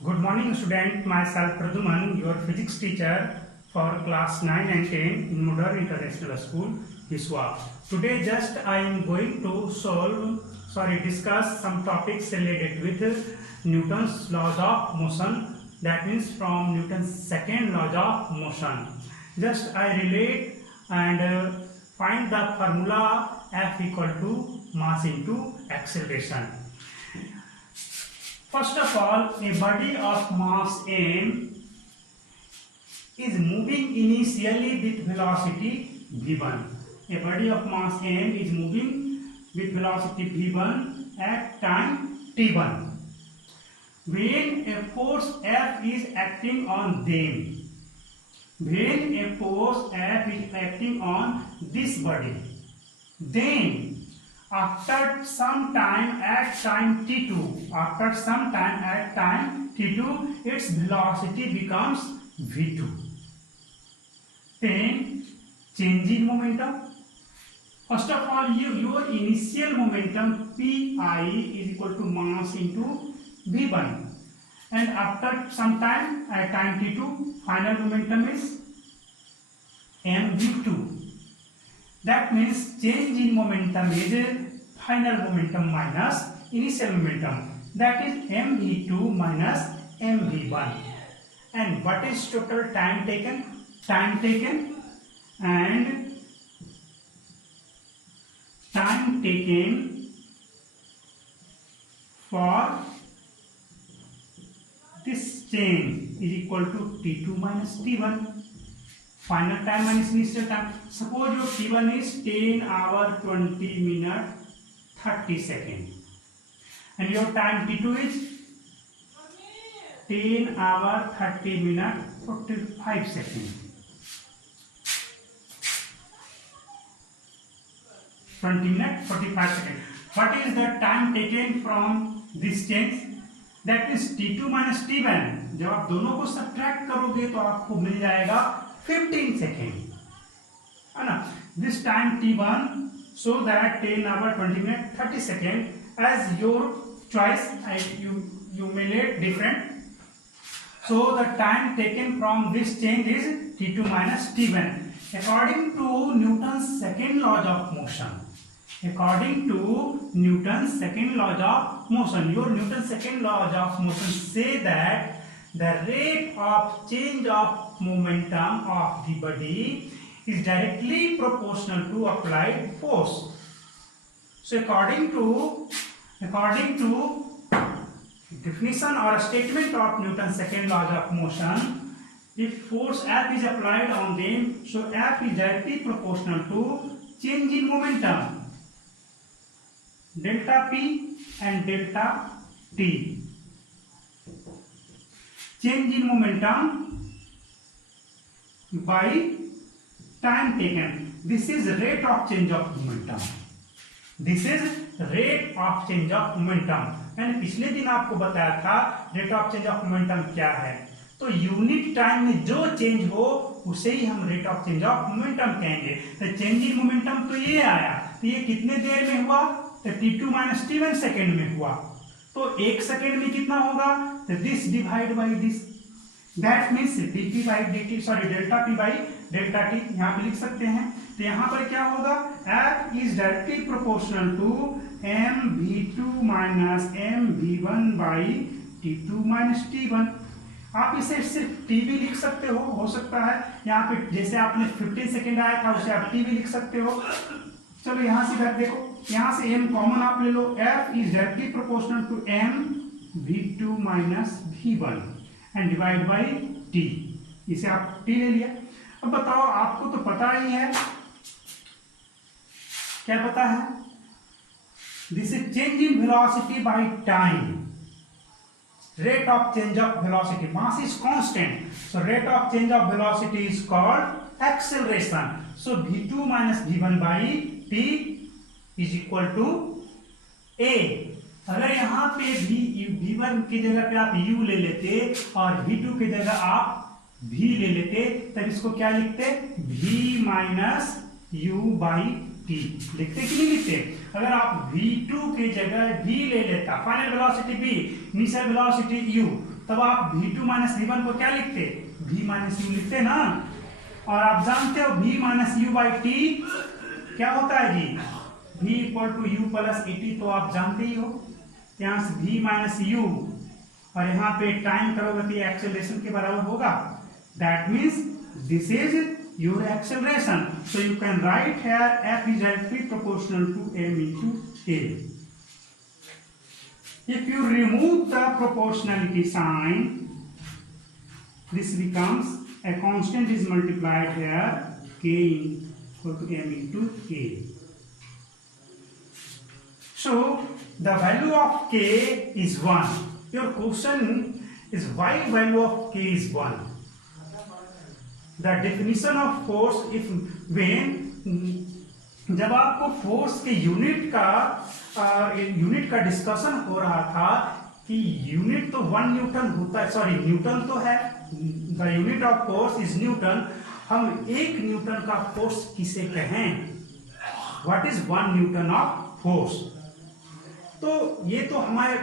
Good morning, student. Myself Praduman, your physics teacher for class 9 and 10 in Modern International School, Viswa. Today, just I am going to discuss some topics related with Newton's laws of motion. That means from Newton's second law of motion. Just I relate and find the formula F equal to mass into acceleration. First of all, a body of mass m is moving initially with velocity v1. A body of mass m is moving with velocity v1 at time t1. When a force F is acting on them, when a force F is acting on this body, then after some time at time t2, its velocity becomes v2. Then change in momentum. First of all, your initial momentum pi is equal to mass into v1, and after some time at time t2, final momentum is mv2. That means change in momentum is final momentum minus initial momentum. That is mv2 minus mv1. And what is total time taken? Time taken for this change is equal to t2 minus t1. Final time minus initial time. Suppose your t1 is 10 hour 20 minute 30 second, and your time t2 is 10 hour 30 minute 45 second. 20 minute 45 second. What is the time taken from this change? That is t2 minus t1. जब आप दोनों को subtract करोगे तो आपको मिल जाएगा 15 second, है ना. This time t1, so that 10 hour 20 minute 30 second, as your choice, you may let different. So the time taken from this change is t2 minus t1 according to Newton's second law of motion. According to Newton's second law of motion, your Newton's second law of motion say that the rate of change of momentum of the body is directly proportional to applied force. So according to definition or a statement of Newton's second law of motion, if force F is applied on them, so F is directly proportional to change in momentum delta P and delta T. Change in momentum by time taken. This is rate of change of momentum. This is rate of change of momentum. मैंने पिछले दिन आपको बताया था rate of change of momentum क्या है. तो unit time में जो चेंज हो उसे ही हम rate of change of momentum कहेंगे. तो चेंज इन मोमेंटम तो ये आया, तो ये कितने देर में हुआ? तो t2 माइनस t1 सेकेंड में हुआ. तो एक सेकेंड में कितना होगा? तो this divide by this, that means dt by dt, sorry delta p by delta t यहाँ पे लिख सकते हैं. तो यहाँ पर क्या होगा? F is directly proportional to mv2 minus mv1 by t2 minus t1. आप इसे सिर्फ t भी लिख सकते हो सकता है यहाँ पे, जैसे आपने 15 सेकेंड आया था उसे आप t भी लिख सकते हो. चलो यहाँ से इधर देखो, यहाँ से m कॉमन आप ले लो. F is directly proportional to mv2 minus v1 and divide by t. इसे आप t ले लिया. अब बताओ, आपको तो पता ही है, क्या पता है? This is change in velocity by time. Rate of change of velocity. Mass is constant, so rate of change of velocity is called acceleration. So v2 minus v1 by t is equal to a. अगर यहाँ पे v1 की जगह पे आप u ले लेते और v2 की जगह आप v ले लेते, तब इसको क्या लिखते? v minus u by t लिखते कि नहीं लिखते? अगर आप v2 की जगह v ले लेता, final velocity v, initial velocity u, तब आप v2 माइनस v1 को क्या लिखते, v माइनस यू लिखते ना। और आप जानते हो v minus u by t क्या होता है जी, v equal to u plus e t, तो आप जानते ही हो। यहाँ से v माइनस यू और यहाँ पे टाइम करोगे तो ये एक्सेलरेशन के बराबर होगा। That means this is your acceleration. So you can write here F is directly proportional to m into a. If you remove the proportionality sign, this becomes a constant is multiplied here k equal to m into a. So the value of k is 1. Your question is why value of k is 1? The definition of force if when जब आपको force के unit का discussion हो रहा था कि unit तो 1 Newton होता है, सॉरी न्यूटन तो है, the unit of force is Newton. हम 1 न्यूटन का फोर्स किसे कहें, what is 1 newton of force. तो ये तो हमारे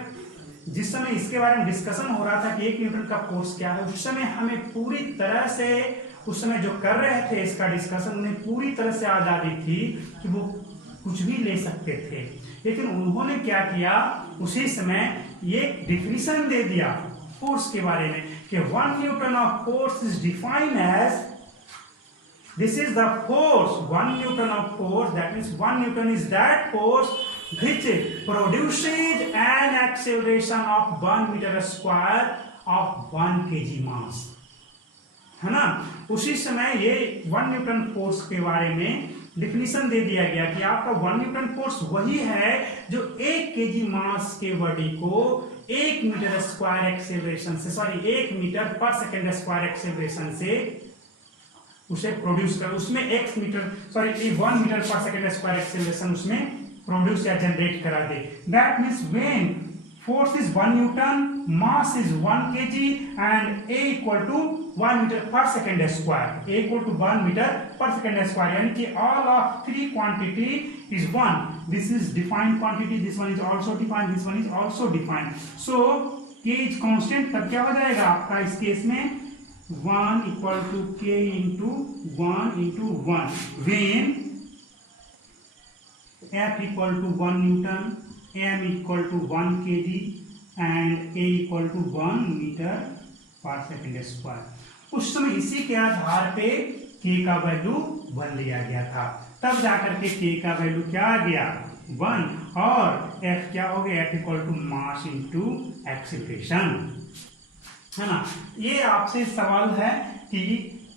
जिस समय इसके बारे में डिस्कशन हो रहा था कि 1 न्यूटन का फोर्स क्या है, उस समय हमें पूरी तरह से, उस समय जो कर रहे थे इसका डिस्कशन, उन्हें पूरी तरह से आजादी थी कि वो कुछ भी ले सकते थे। लेकिन उन्होंने क्या किया, उसी समय ये डिफिनीशन दे दिया फोर्स के बारे में कि 1 newton of force is defined as, this is the force 1 newton of force, that means 1 newton is that force which produces an acceleration of 1 meter square of 1 kg mass, है ना। उसी समय ये 1 न्यूटन फोर्स के बारे में definition दे दिया गया कि आपका 1 न्यूटन फोर्स वही है जो 1 केजी मास के बॉडी को 1 मीटर स्क्वायर एक्सेलरेशन से, sorry 1 metre per second square acceleration से उसे प्रोड्यूस कर, उसमें 1 metre per second square acceleration उसमें प्रोड्यूस या जनरेट करा दे। That means when force is 1 newton, mass is 1 KG and a equal to 1 metre per second square, a equal to 1 metre per second square, यानी कि all of 3 quantity is 1। This is defined quantity, this one is also defined, this one is also defined. So k is constant, तब क्या हो जाएगा आपका इस case में 1 equal to k into 1 into 1 when F equal to 1 Newton, M equal to 1 kg and A equal to 1 meter per second square। उस समय इसी के आधार पे K का वैल्यू 1 लिया गया था, तब जाकर के K का वैल्यू क्या आ गया 1, और F क्या हो गया, F equal to mass into acceleration, है ना। ये आपसे सवाल है कि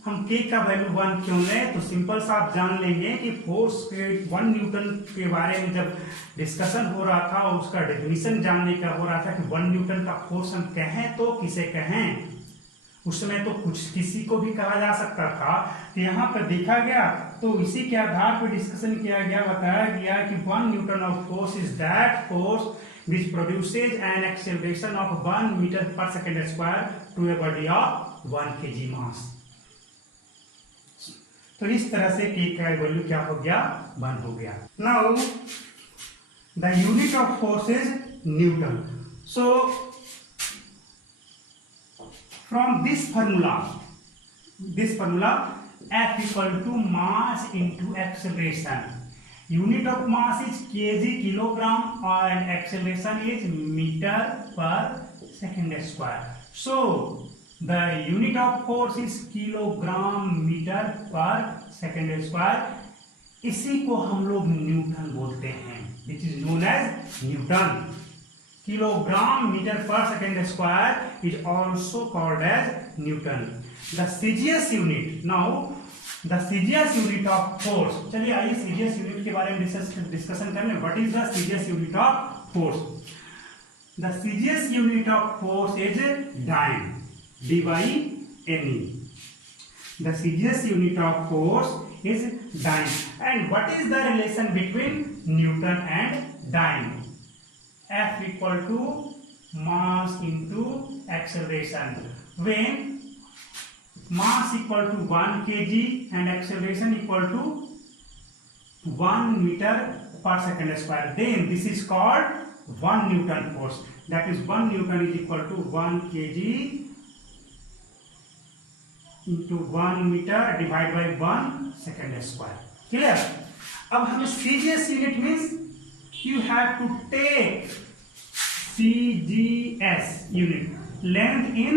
हम K का वैल्यू 1 क्यों लें, तो सिंपल सा आप जान लेंगे कि फोर्स के 1 न्यूटन के बारे में जब डिस्कशन हो रहा था और उसका डेफिनेशन जानने का हो रहा था कि 1 न्यूटन का फोर्स हम कहें तो किसे कहें, उस समय तो कुछ किसी को भी कहा जा सकता था। तो यहाँ पर देखा गया तो इसी के आधार पर डिस्कशन किया गया, बताया गया कि 1 newton of force is that force which produces an acceleration of 1 meter per second square to a body of 1 kg mass। तो इस तरह से K का वैल्यू क्या हो गया 1 हो गया। Now the unit of force is newton. So from this formula F equal to mass into acceleration, unit of mass is kg kilogram and acceleration is meter per second square. So the unit of force is kilogram meter per second square। इसी को हम लोग Newton बोलते हैं, which is known as Newton। Kilogram metre per second square is also called as Newton। The CGS unit, now the CGS unit of force, चलिए आइए CGS unit के बारे में डिस्कशन कर लें। What is the CGS unit of force? The CGS unit of force is dyne, D-Y-N-E। The CGS unit of force is dyne, and what is the relation between Newton and dyne? F equal to mass into acceleration, when mass equal to 1 kg and acceleration equal to 1 meter per second square, then this is called 1 newton force, that is 1 newton is equal to 1 kg into 1 metre divide by 1 second square. Clear? अब हमें CGS unit means you have to take CGS unit, length in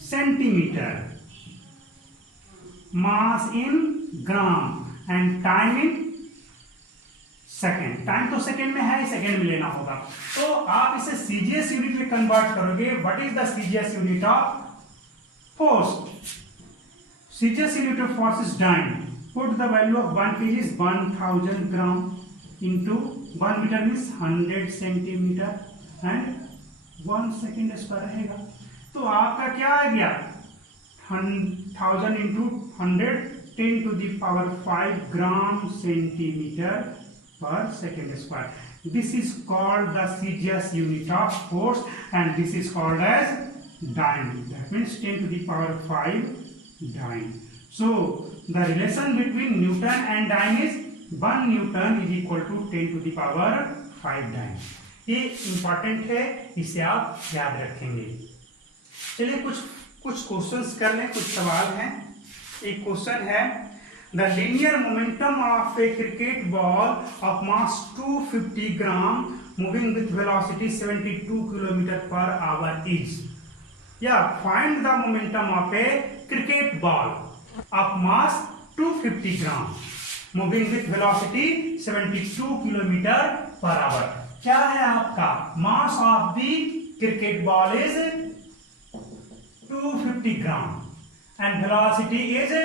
centimetre, mass in gram and time in second. Time तो second में है, second में लेना होगा। तो आप इसे सीजीएस यूनिट में कन्वर्ट करोगे। What is the CGS unit of force? CGS unit of force is dyne. Put the value of 1 kg is 1000 gram into 1 meter means 100 centimeter and 1 second square रहेगा। तो आपका क्या आ गया? 1000 into 100 10 to the power 5 gram centimeter per second square. This is called the CGS unit of force and this is called as dyne. That means 10 to the power 5 dyne. So the relation between Newton and dyne is 1 Newton is equal to 10 to the power 5 dyne. ये important है, इसे आप याद रखेंगे। चलिए कुछ questions कर लें, कुछ सवाल हैं। एक क्वेश्चन है the linear momentum of a cricket ball of mass 250 gram moving with velocity 72 kilometre per hour is. या find the momentum of a cricket ball of mass 250 gram moving with velocity 72 kilometer per hour। क्या है आपका mass of the cricket ball is 250 gram and velocity is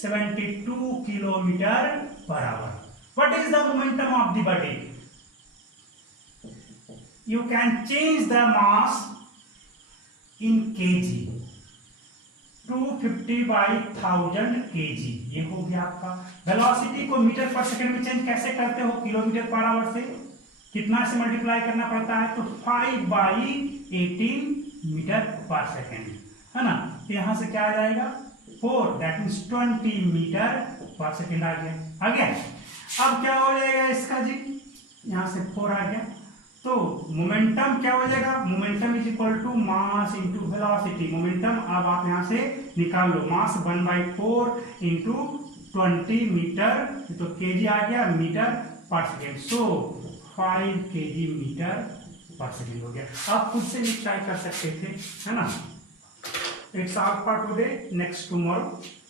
72 kilometer per hour। What is the momentum of the body? You can change the mass in kg, 250 by 1000 kg। ये हो गया आपका। Velocity को metre पर second में change कैसे करते हो? किलोमीटर पर आवर से कितना से मल्टीप्लाई करना पड़ता है? तो 5 by 18 मीटर पर सेकंड, है ना। तो यहां से क्या आ जाएगा? 4, दैट मीन्स 20 मीटर पर सेकंड आ गया। अब क्या हो जाएगा इसका जी? यहां से 4 आ गया। तो मोमेंटम क्या हो जाएगा? Momentum is equal to mass into velocity. Momentum अब आप यहां से निकाल लो, मास 1/4 इंटू 20 मीटर, तो केजी आ गया metre per second. So 5 kg metre per second हो गया। आप खुद से भी ट्राई कर सकते थे, है ना। It's all for today, next tomorrow.